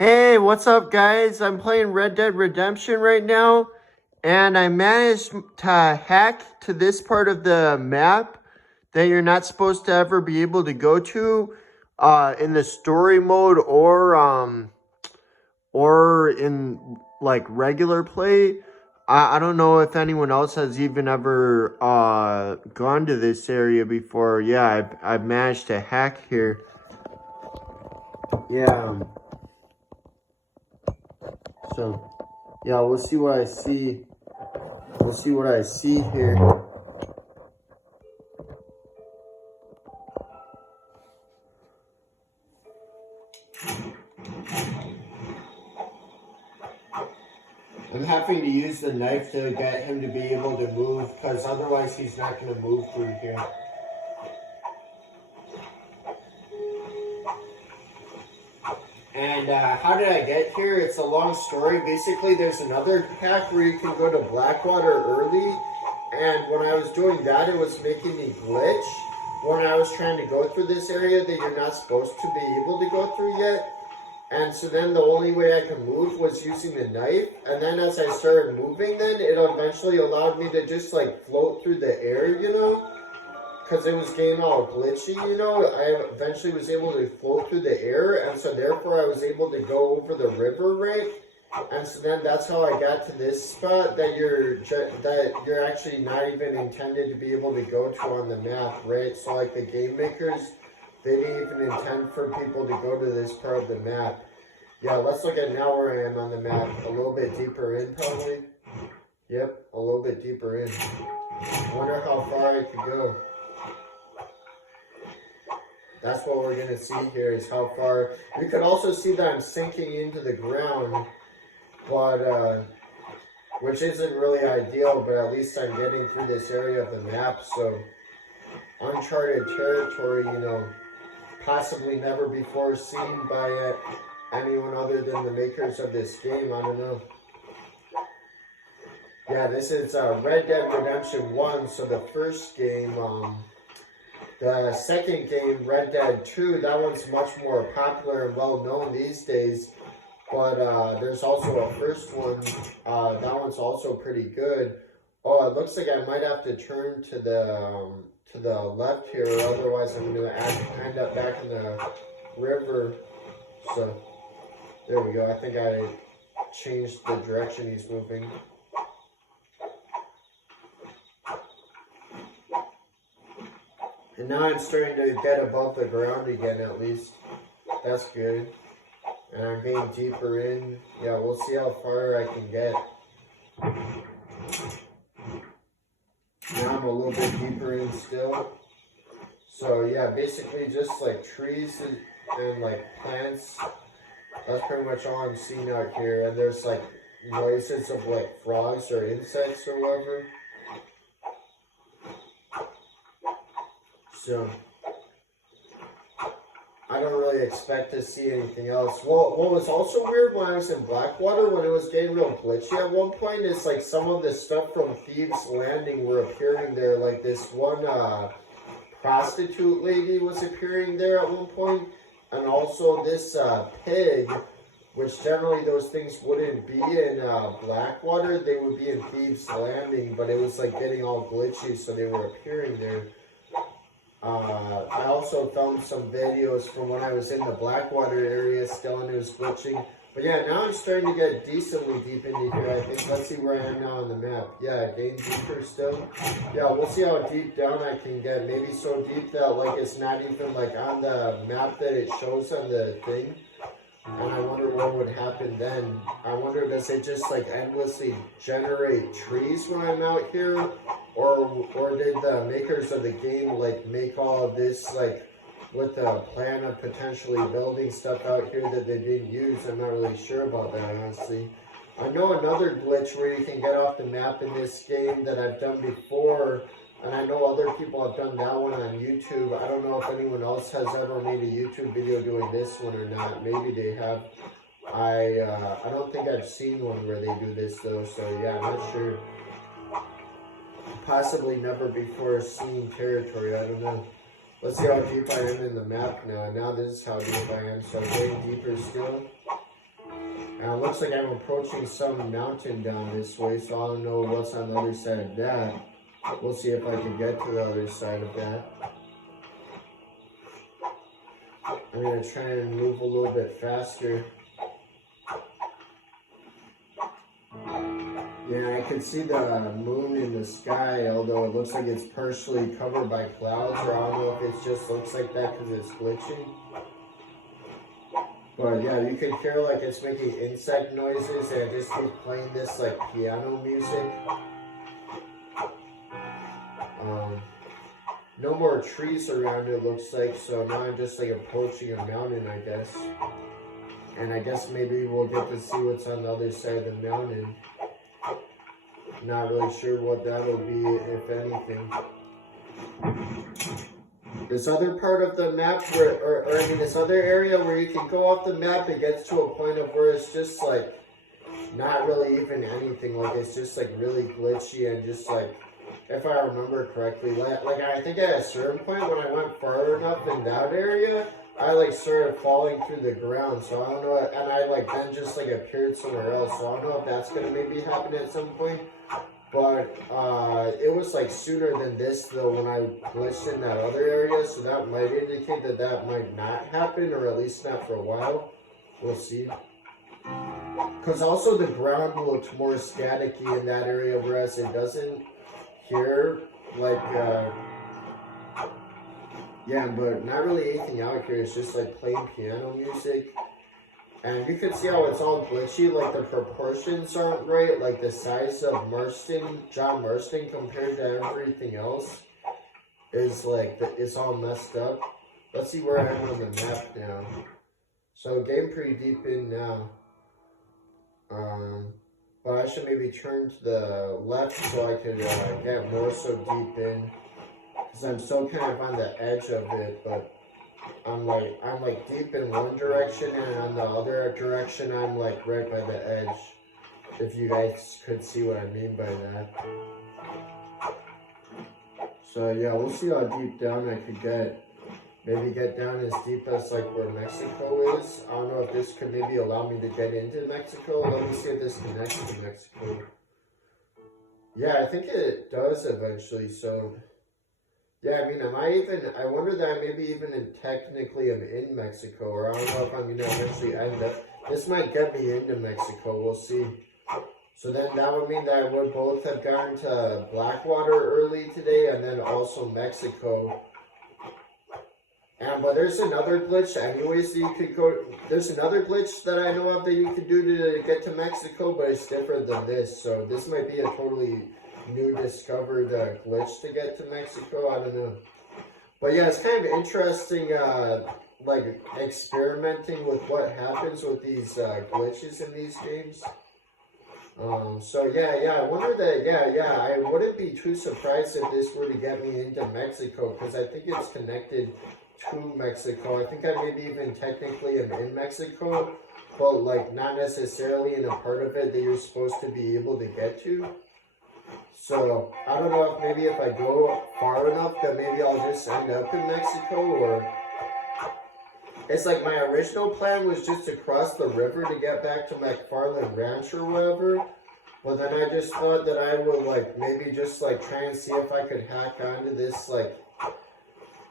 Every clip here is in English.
Hey, what's up, guys? I'm playing Red Dead Redemption right now, and I managed to hack to this part of the map that you're not supposed to ever be able to go to in the story mode or in like regular play. I don't know if anyone else has even ever gone to this area before. Yeah, I've managed to hack here. Yeah. So, yeah, we'll see what I see. We'll see what I see here. I'm having to use the knife to get him to be able to move, because otherwise he's not going to move through here. And how did I get here? It's a long story. Basically, there's another hack where you can go to Blackwater early. And when I was doing that, it was making me glitch when I was trying to go through this area that you're not supposed to be able to go through yet. And so then the only way I could move was using the knife. And then as I started moving, then it eventually allowed me to just like float through the air, you know? Because it was getting all glitchy, you know? I eventually was able to float through the air. And so therefore I was able to go over the river, right? And so then that's how I got to this spot that you're actually not even intended to be able to go to on the map, right? So like the game makers, they didn't even intend for people to go to this part of the map. Yeah, let's look at now where I am on the map. A little bit deeper in, probably. Yep, a little bit deeper in. I wonder how far I could go. That's what we're going to see here, is how far. You could also see that I'm sinking into the ground, but, which isn't really ideal, but at least I'm getting through this area of the map, so uncharted territory, you know, possibly never before seen by anyone other than the makers of this game. I don't know. Yeah, this is Red Dead Redemption 1, so the first game. The second game, Red Dead 2, that one's much more popular and well known these days. But there's also a first one. That one's also pretty good. Oh, it looks like I might have to turn to the left here, or otherwise I'm going to end up back in the river. So there we go. I think I changed the direction he's moving. And now I'm starting to get above the ground again, at least. That's good. And I'm getting deeper in. Yeah, we'll see how far I can get. Now I'm a little bit deeper in still. So yeah, basically just like trees and like plants. That's pretty much all I'm seeing out here. And there's like noises of like frogs or insects or whatever. So I don't really expect to see anything else. Well, what was also weird when I was in Blackwater, when it was getting real glitchy at one point, is like some of the stuff from Thieves Landing were appearing there. Like this one prostitute lady was appearing there at one point, and also this pig, which generally those things wouldn't be in Blackwater. They would be in Thieves Landing, but it was like getting all glitchy, so they were appearing there. I also found some videos from when I was in the Blackwater area still, and it was glitching. But yeah, now I'm starting to get decently deep into here, I think. Let's see where I am now on the map. Yeah, getting deeper still. Yeah, we'll see how deep down I can get. Maybe so deep that like it's not even like on the map that it shows on the thing. And I wonder what would happen then. I wonder, does it just like endlessly generate trees when I'm out here? Or did the makers of the game like make all of this like with a plan of potentially building stuff out here that they didn't use? I'm not really sure about that, honestly. I know another glitch where you can get off the map in this game that I've done before, and I know other people have done that one on YouTube. I don't know if anyone else has ever made a YouTube video doing this one or not. Maybe they have. I don't think I've seen one where they do this though, so yeah, I'm not sure. Possibly never before seen territory, I don't know. Let's see how deep I am in the map now. Now this is how deep I am, so I'm getting deeper still. And it looks like I'm approaching some mountain down this way, so I don't know what's on the other side of that. We'll see if I can get to the other side of that. I'm going to try and move a little bit faster. Yeah, I can see the moon in the sky, although it looks like it's partially covered by clouds, or I don't know if it just looks like that because it's glitching. But yeah, you can hear like it's making insect noises, and it just keeps playing this like piano music. No more trees around it, looks like, so now I'm just like approaching a mountain, I guess. And I guess maybe we'll get to see what's on the other side of the mountain. Not really sure what that'll be, if anything. This other part of the map, where, or I mean this other area where you can go off the map, it gets to a point of where it's just like, not really even anything, like it's just like really glitchy and just like, if I remember correctly, like I think at a certain point when I went far enough in that area, I like started falling through the ground, so I don't know, and I like then just like appeared somewhere else, so I don't know if that's gonna maybe happen at some point, but it was like sooner than this though when I glitched in that other area, so that might indicate that that might not happen, or at least not for a while. We'll see. Because also the ground looked more staticky in that area, whereas it doesn't here, like, yeah, but not really anything out here. It's just like plain piano music, and you can see how it's all glitchy. Like the proportions aren't right. Like the size of John Marston compared to everything else is like it's all messed up. Let's see where I am on the map now. So game pretty deep in now. But I should maybe turn to the left so I could get more so deep in, because I'm still kind of on the edge of it, but I'm like deep in one direction, and on the other direction I'm like right by the edge, if you guys could see what I mean by that. So yeah, we'll see how deep down I could get. Maybe get down as deep as like where Mexico is. I don't know if this could maybe allow me to get into Mexico. Let me see if this connects to Mexico. Yeah, I think it does eventually. So yeah, I mean, I wonder that I maybe even technically am in Mexico, or I don't know if I'm gonna eventually end up. This might get me into Mexico. We'll see. So then that would mean that I would both have gone to Blackwater early today, and then also Mexico. But there's another glitch anyways that you could go, there's another glitch that I know of that you could do to get to Mexico, but it's different than this, so this might be a totally new discovered glitch to get to Mexico, I don't know. But yeah, it's kind of interesting, like, experimenting with what happens with these glitches in these games. So yeah, I wonder that, yeah, I wouldn't be too surprised if this were to get me into Mexico, because I think it's connected to Mexico. I think I maybe even technically am in Mexico, but like not necessarily in a part of it that you're supposed to be able to get to. So I don't know if maybe if I go far enough that maybe I'll just end up in Mexico, or it's like my original plan was just to cross the river to get back to McFarland Ranch or whatever. But then I just thought that I would like maybe just like try and see if I could hack onto this like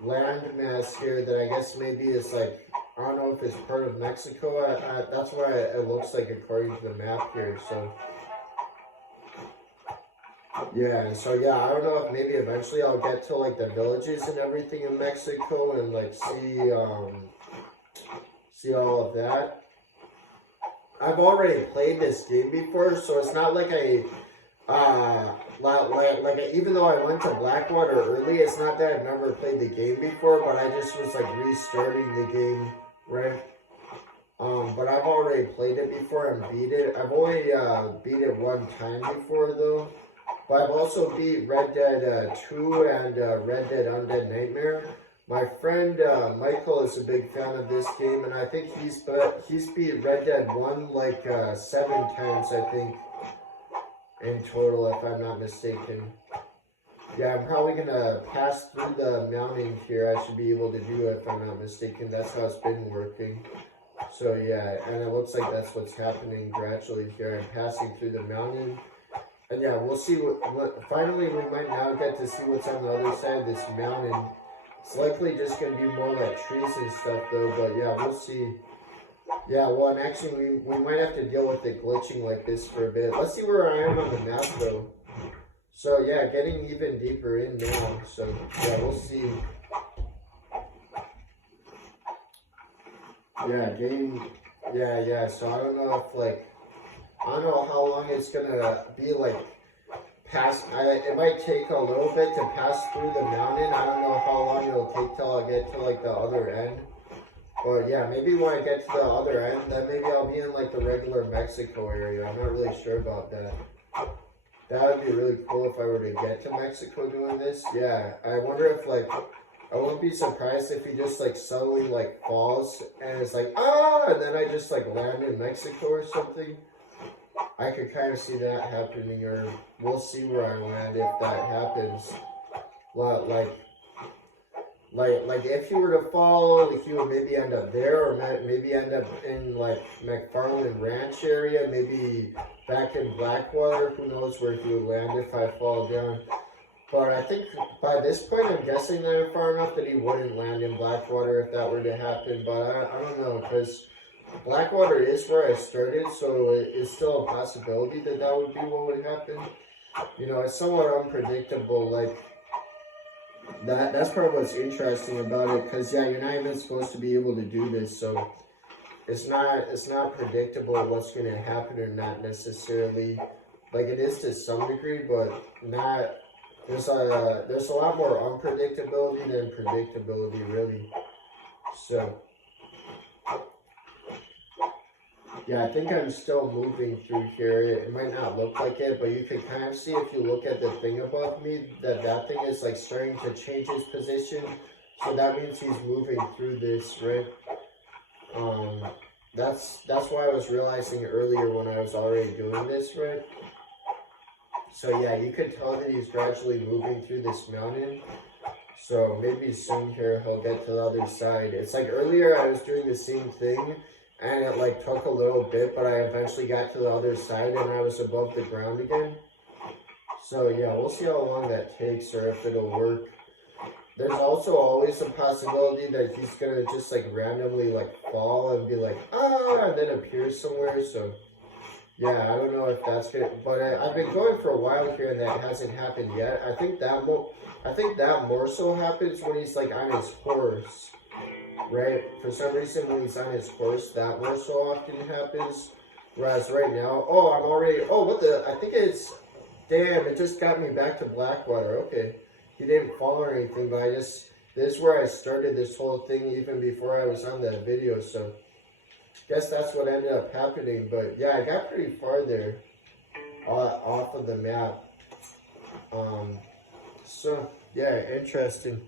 landmass here that I guess maybe is like, I don't know if it's part of Mexico. That's what it looks like according to the map here. So yeah, so yeah, I don't know if maybe eventually I'll get to like the villages and everything in Mexico and like see all of that. I've already played this game before, so it's not like even though I went to Blackwater early, it's not that I've never played the game before, but I just was like restarting the game, right? But I've already played it before and beat it. I've only beat it one time before though. But I've also beat Red Dead 2 and Red Dead Undead Nightmare. My friend Michael is a big fan of this game, and I think he's beat Red Dead 1 like 7 times, I think, in total, if I'm not mistaken. Yeah, I'm probably gonna pass through the mountain here. I should be able to do it if I'm not mistaken. That's how it's been working. So yeah, and it looks like that's what's happening gradually here. I'm passing through the mountain. And yeah, we'll see what finally we might now get to see what's on the other side of this mountain. It's likely just gonna be more like trees and stuff though, but yeah, we'll see. Yeah, well, and actually we might have to deal with it glitching like this for a bit. Let's see where I am on the map though. So yeah, getting even deeper in now. So yeah, we'll see. Yeah, yeah. So I don't know if like, I don't know how long it's gonna be like it might take a little bit to pass through the mountain. I don't know how long it'll take till I get to like the other end. But yeah, maybe when I get to the other end, then maybe I'll be in like the regular Mexico area. I'm not really sure about that. That would be really cool if I were to get to Mexico doing this. Yeah, I wonder if like, I wouldn't be surprised if he just like suddenly like falls and it's like, ah, and then I just like land in Mexico or something. I could kind of see that happening, or we'll see where I land if that happens. Like if you were to fall, if you would maybe end up there, or maybe end up in like McFarland Ranch area, maybe back in Blackwater. Who knows where he would land if I fall down. But I think by this point, I'm guessing that I'm far enough that he wouldn't land in Blackwater if that were to happen. But I don't know, because Blackwater is where I started, so it is still a possibility that that would be what would happen. You know, it's somewhat unpredictable. Like that's part of what's interesting about it, because yeah, you're not even supposed to be able to do this, so it's not predictable what's going to happen or not necessarily. Like it is to some degree, but not. There's a lot more unpredictability than predictability, really. So yeah, I think I'm still moving through here. It might not look like it, but you can kind of see if you look at the thing above me that thing is like starting to change its position. So that means he's moving through this, right? That's why I was realizing earlier when I was already doing this, right? So yeah, you could tell that he's gradually moving through this mountain. So maybe soon here he'll get to the other side. It's like earlier I was doing the same thing, and it like took a little bit, but I eventually got to the other side and I was above the ground again. So yeah, we'll see how long that takes or if it'll work. There's also always a possibility that he's gonna just like randomly like fall and be like, ah, and then appear somewhere. So yeah, I don't know if that's good, but I've been going for a while here and that hasn't happened yet. I think that more so happens when he's like on his horse. Right? For some reason, when he's on his horse, that more so often happens. Whereas right now, I think it's, damn, it just got me back to Blackwater. Okay. He didn't fall or anything, but this is where I started this whole thing even before I was on that video, so guess that's what ended up happening. But yeah, I got pretty far there, off of the map. So yeah, interesting.